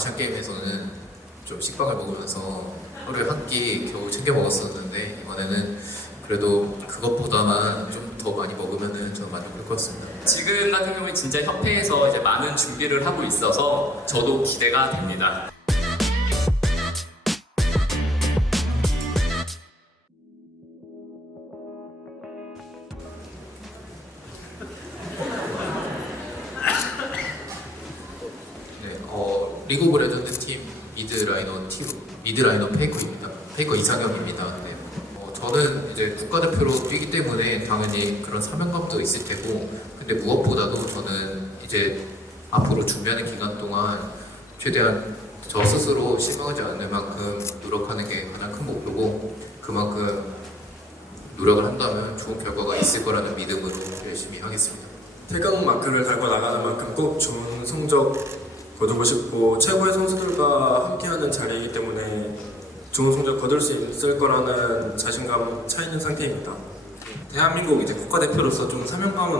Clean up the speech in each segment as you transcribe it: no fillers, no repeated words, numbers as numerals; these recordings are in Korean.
아시안 게임에서는 좀 식빵을 먹으면서 하루에 한 끼 겨우 챙겨 먹었었는데 이번에는 그래도 그것보다는 좀 더 많이 먹으면은 저는 만족할 것 같습니다. 지금 같은 경우에 진짜 협회에서 이제 많은 준비를 하고 있어서 저도 기대가 됩니다. 네, 리그 오브 레전드 팀 미드 라이너 페이커입니다. 페이커 이상형입니다. 네. 저는 이제 국가대표로 뛰기 때문에 당연히 그런 사명감도 있을 테고, 근데 무엇보다도 저는 이제 앞으로 준비하는 기간 동안 최대한 저 스스로 실망하지 않을 만큼 노력하는 게 가장 큰 목표고, 그만큼 노력을 한다면 좋은 결과가 있을 거라는 믿음으로 열심히 하겠습니다. 태극 마크를 달고 나가는 만큼 꼭 좋은 성적 거두고 싶고 최고의 선수들과 함께하는 자리이기 때문에 좋은 성적 거둘 수 있을 거라는 자신감 차 있는 상태입니다. 대한민국 이제 국가대표로서 좀 사명감은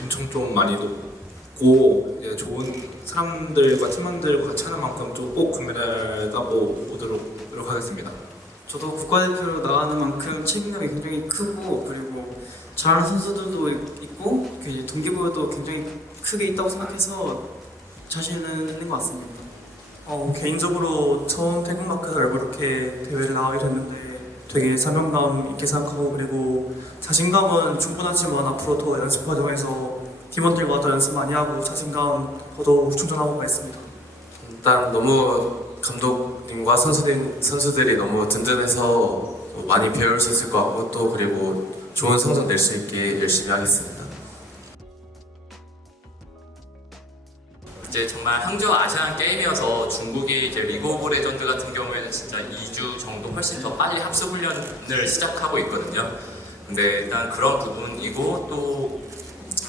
엄청 좀 많이 높고 이제 좋은 사람들과 팀원들과 같이 하는 만큼 좀 꼭 금메달 따고 오도록 노력하겠습니다. 저도 국가대표로 나가는 만큼 책임감이 굉장히 크고, 그리고 잘하는 선수들도 있고 동기부여도 굉장히 크게 있다고 생각해서 자신은 있는 것 같습니다. 개인적으로 처음 태극마크 달고 이렇게 대회를 나가게 됐는데 되게 사명감 있게 생각하고, 그리고 자신감은 충분하지만 앞으로 더 연습 과정에서 팀원들과 더 연습 많이 하고 자신감 더더욱 충전하고 가겠습니다. 일단 너무 감독님과 선수들이 너무 든든해서 많이 배울 수 있을 것 같고, 또 그리고 좋은 성적 낼 수 있게 열심히 하겠습니다. 이제 정말 항저 아시안 게임이어서 중국이 이제 리그 오브 레전드 같은 경우에는 진짜 2주 정도 훨씬 더 빨리 합숙 훈련을 시작하고 있거든요. 근데 일단 그런 부분이고, 또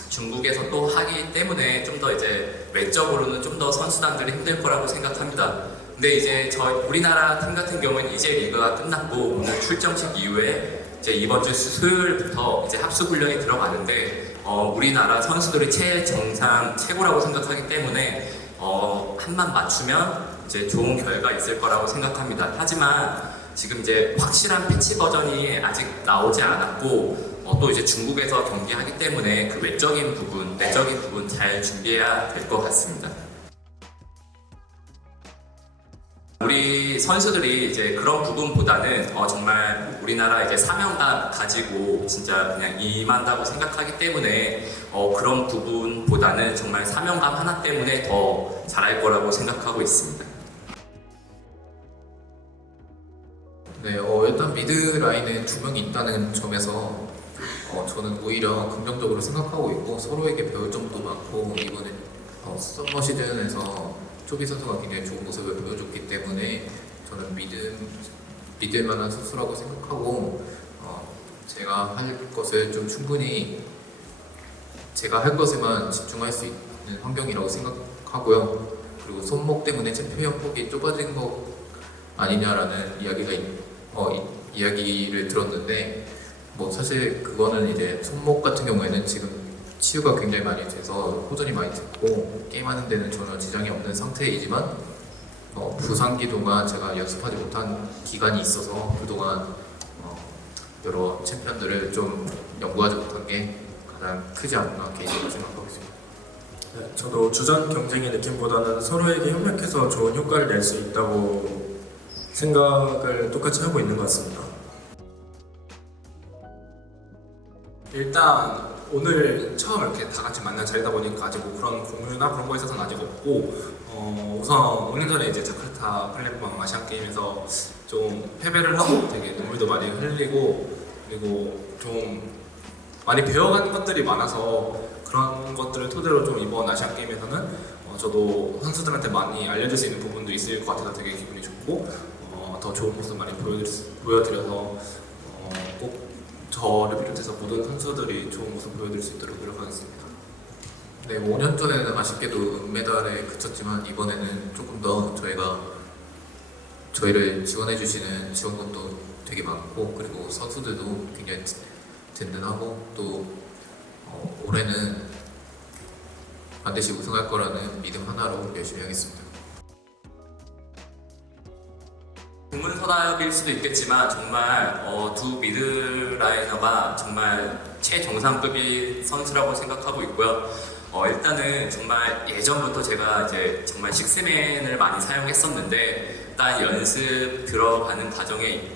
중국에서 또 하기 때문에 좀 더 이제 외적으로는 좀 더 선수단들이 힘들 거라고 생각합니다. 근데 이제 우리나라 팀 같은 경우에는 이제 리그가 끝났고 오늘 출정식 이후에 이제 이번 주 수요일부터 이제 합숙 훈련이 들어가는데, 우리나라 선수들이 최정상 최고라고 생각하기 때문에 한만 맞추면 이제 좋은 결과 있을 거라고 생각합니다. 하지만 지금 이제 확실한 패치 버전이 아직 나오지 않았고, 또 이제 중국에서 경기하기 때문에 그 내적인 부분 잘 준비해야 될 것 같습니다. 우리 선수들이 이제 그런 부분보다는 정말 우리나라 이제 사명감 가지고 진짜 그냥 임한다고 생각하기 때문에 그런 부분보다는 정말 사명감 하나 때문에 더 잘할 거라고 생각하고 있습니다. 네, 일단 미드 라인에 두 명이 있다는 점에서 저는 오히려 긍정적으로 생각하고 있고, 서로에게 배울 점도 많고, 이번에 썸머 시즌에서 초비 선수가 굉장히 좋은 모습을 보여줬기 때문에 저는 믿을 만한 선수라고 생각하고, 제가 할 것을 좀 충분히 제가 할 것에만 집중할 수 있는 환경이라고 생각하고요. 그리고 손목 때문에 챔피언 폭이 좁아진 것 아니냐라는 이야기를 들었는데, 사실 그거는 이제 손목 같은 경우에는 지금 치유가 굉장히 많이 돼서 호전이 많이 됐고 게임하는 데는 전혀 지장이 없는 상태이지만, 부상기 동안 제가 연습하지 못한 기간이 있어서 그동안 여러 챔피언들을 좀 연구하지 못한 게 가장 크지 않나 개인적으로 생각하고 있습니다. 네, 저도 주전 경쟁의 느낌보다는 서로에게 협력해서 좋은 효과를 낼 수 있다고 생각을 똑같이 하고 있는 것 같습니다. 일단 오늘 처음 이렇게 다 같이 만난 자리다 보니까 아직 뭐 그런 공유나 그런 거에 있어서는 아직 없고, 우선 5년 전에 이제 자카르타 팔렘방 아시안 게임에서 좀 패배를 하고 되게 눈물도 많이 흘리고, 그리고 좀 많이 배워간 것들이 많아서 그런 것들을 토대로 좀 이번 아시안 게임에서는 저도 선수들한테 많이 알려줄 수 있는 부분도 있을 것 같아서 되게 기분이 좋고, 더 좋은 모습 많이 보여드려서 꼭 저를 비롯해서 모든 선수들이 좋은 모습 보여드릴 수 있도록 노력하겠습니다. 네, 5년 전에는 아쉽게도 은메달에 그쳤지만 이번에는 조금 더 저희를 지원해주시는 지원군도 되게 많고, 그리고 선수들도 굉장히 든든하고, 또 올해는 반드시 우승할 거라는 믿음 하나로 열심히 하겠습니다. 전문서답일 수도 있겠지만 정말 두 미드라이너가 정말 최정상급인 선수라고 생각하고 있고요. 일단은 정말 예전부터 제가 이제 정말 식스맨을 많이 사용했었는데 일단 연습 들어가는 과정에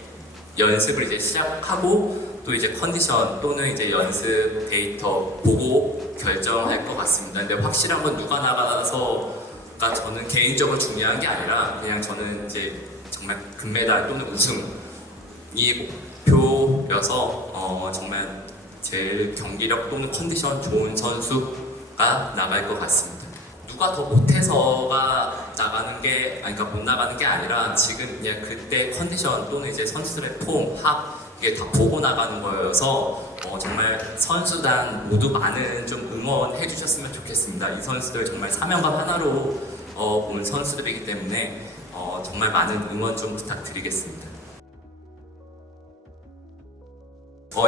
연습을 이제 시작하고 또 이제 컨디션 또는 이제 연습 데이터 보고 결정할 것 같습니다. 근데 확실한 건 누가 나가서가 저는 개인적으로 중요한 게 아니라 그냥 저는 이제 정말 금메달 또는 우승이 목표여서 정말 제일 경기력 또는 컨디션 좋은 선수가 나갈 것 같습니다. 누가 더 못해서가 나가는 게 아니 그러니까 못 나가는 게 아니라 지금 그냥 그때 컨디션 또는 이제 선수들의 폼, 합 이게 다 보고 나가는 거여서 정말 선수단 모두 많은 좀 응원해 주셨으면 좋겠습니다. 이 선수들 정말 사명감 하나로 온 선수들이기 때문에 정말 많은 응원 좀 부탁드리겠습니다.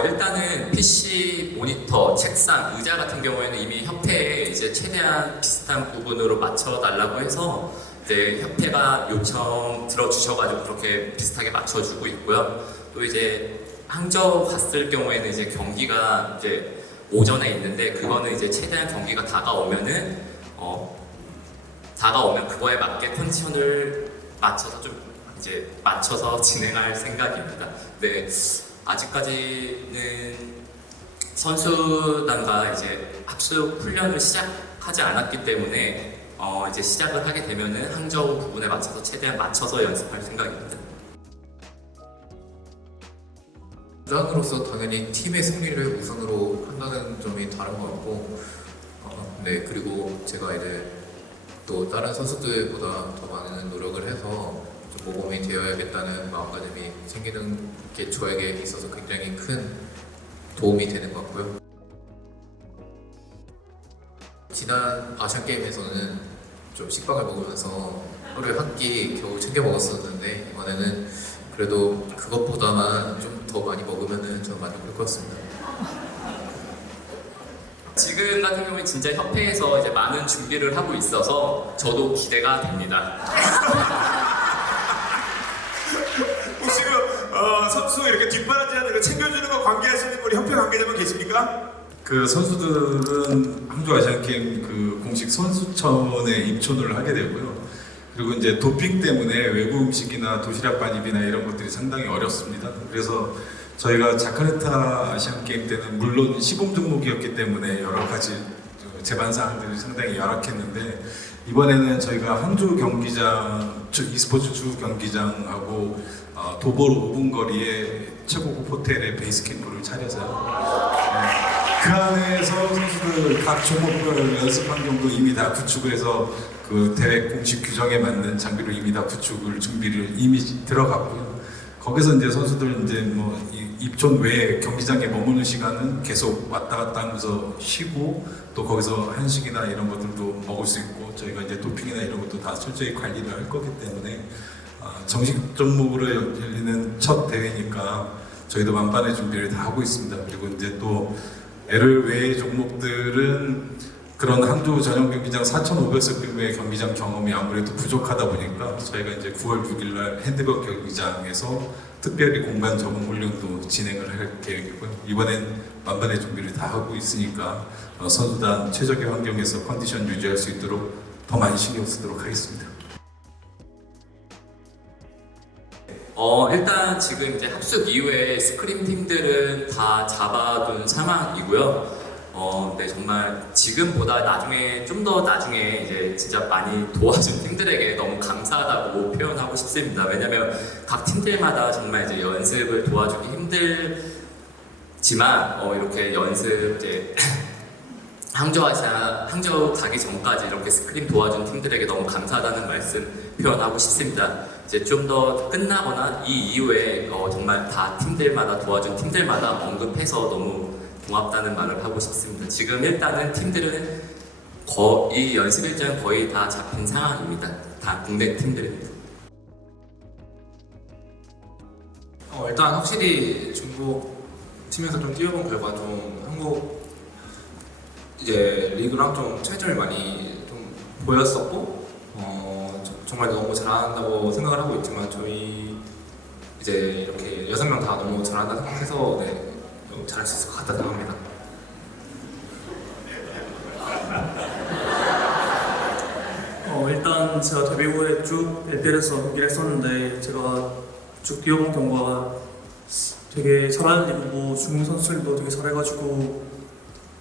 일단은 PC, 모니터, 책상, 의자 같은 경우에는 이미 협회에 이제 최대한 비슷한 부분으로 맞춰달라고 해서 이제 협회가 요청 들어주셔가지고 그렇게 비슷하게 맞춰주고 있고요. 또 이제 항저우 갔을 경우에는 이제 경기가 이제 오전에 있는데 그거는 이제 최대한 경기가 다가오면 그거에 맞게 컨디션을 맞춰서 진행할 생각입니다. 네. 아직까지는 선수단과 이제 합숙 훈련을 시작하지 않았기 때문에 이제 시작을 하게 되면은 항저우 부분에 맞춰서 최대한 맞춰서 연습할 생각입니다. 주장으로서 당연히 팀의 승리를 우선으로 한다는 점이 다른 것 같고, 네, 그리고 제가 이제 또 다른 선수들보다 더 많은 노력을 해서 좀 모범이 되어야겠다는 마음가짐이 생기는 게 저에게 있어서 굉장히 큰 도움이 되는 것 같고요. 지난 아시안 게임에서는 좀 식빵을 먹으면서 하루에 한 끼 겨우 챙겨 먹었었는데 이번에는 그래도 그것보다만 좀 더 많이 먹으면은 저는 만족할 것 같습니다. 지금 같은 경우에 진짜 협회에서 이제 많은 준비를 하고 있어서 저도 기대가 됩니다. 혹시 선수 이렇게 뒷바라지하는 거 챙겨주는 거 관계하시는 우리 협회 관계자분 계십니까? 그 선수들은 항저우 아시안 게임 그 공식 선수촌에 입촌을 하게 되고요. 그리고 이제 도핑 때문에 외부 음식이나 도시락 반입이나 이런 것들이 상당히 어렵습니다. 그래서 저희가 자카르타 아시안 게임 때는 물론 시범 종목이었기 때문에 여러 가지 제반 사항들이 상당히 열악했는데 이번에는 저희가 항저우 경기장 e스포츠 주 경기장하고 도보로 5분 거리에 최고급 호텔에 베이스 캠프를 차려서요. 그 안에서 선수들 각 종목별 연습 환경도 이미 다 구축을 해서 그 대회 공식 규정에 맞는 장비로 이미 다 구축을 준비를 이미 들어갔고요. 거기서 이제 선수들 이제 뭐 입촌 외에 경기장에 머무는 시간은 계속 왔다 갔다 하면서 쉬고 또 거기서 한식이나 이런 것들도 먹을 수 있고 저희가 이제 도핑이나 이런 것도 다 철저히 관리를 할 거기 때문에 정식 종목으로 열리는 첫 대회니까 저희도 만반의 준비를 다 하고 있습니다. 그리고 이제 또 에르 외의 종목들은 그런 항저우 전용 경기장 4,500석 규모의 경기장 경험이 아무래도 부족하다 보니까 저희가 이제 9월 6일 날 핸드볼 경기장에서 특별히 공간 적응 훈련도 진행을 할 계획이고요. 이번엔 만반의 준비를 다 하고 있으니까 선수단 최적의 환경에서 컨디션 유지할 수 있도록 더 많이 신경 쓰도록 하겠습니다. 일단 지금 이제 합숙 이후에 스크림 팀들은 다 잡아둔 상황이고요. 네, 정말 지금보다 나중에 좀 더 나중에 이제 진짜 많이 도와준 팀들에게 너무 감사하다고 표현하고 싶습니다. 왜냐면 각 팀들마다 정말 이제 연습을 도와주기 힘들지만 이렇게 연습 이제 항저우 가기 전까지 이렇게 스크림 도와준 팀들에게 너무 감사하다는 말씀 표현하고 싶습니다. 이제 좀 더 끝나거나 이 이후에 정말 다 팀들마다 도와준 팀들마다 언급해서 너무 고맙다는 말을 하고 싶습니다. 지금 일단은 팀들은 이 연습 일정은 거의 다 잡힌 상황입니다. 다 국내 팀들입니다. 일단 확실히 중국 팀에서 좀 뛰어본 결과 좀 한국 이제 리그랑 좀 차이점이 많이 좀 보였었고 정말 너무 잘한다고 생각을 하고 있지만 저희 이제 이렇게 6명 다 너무 잘한다 생각해서 네, 너무 잘할 수 있을 것 같다 생각합니다. 일단 제가 데뷔 후에 쭉 LPL에서 경기를 했었는데 제가 쭉 뛰어본 경우가 되게 잘하는 리그고 중국 선수들도 되게 잘해가지고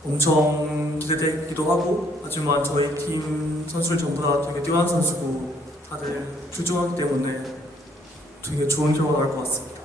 엄청 기대되기도 하고 하지만 저희 팀 선수들 전부 다 되게 뛰어난 선수고 다들 출중하기 때문에 되게 좋은 결과가 나올 것 같습니다.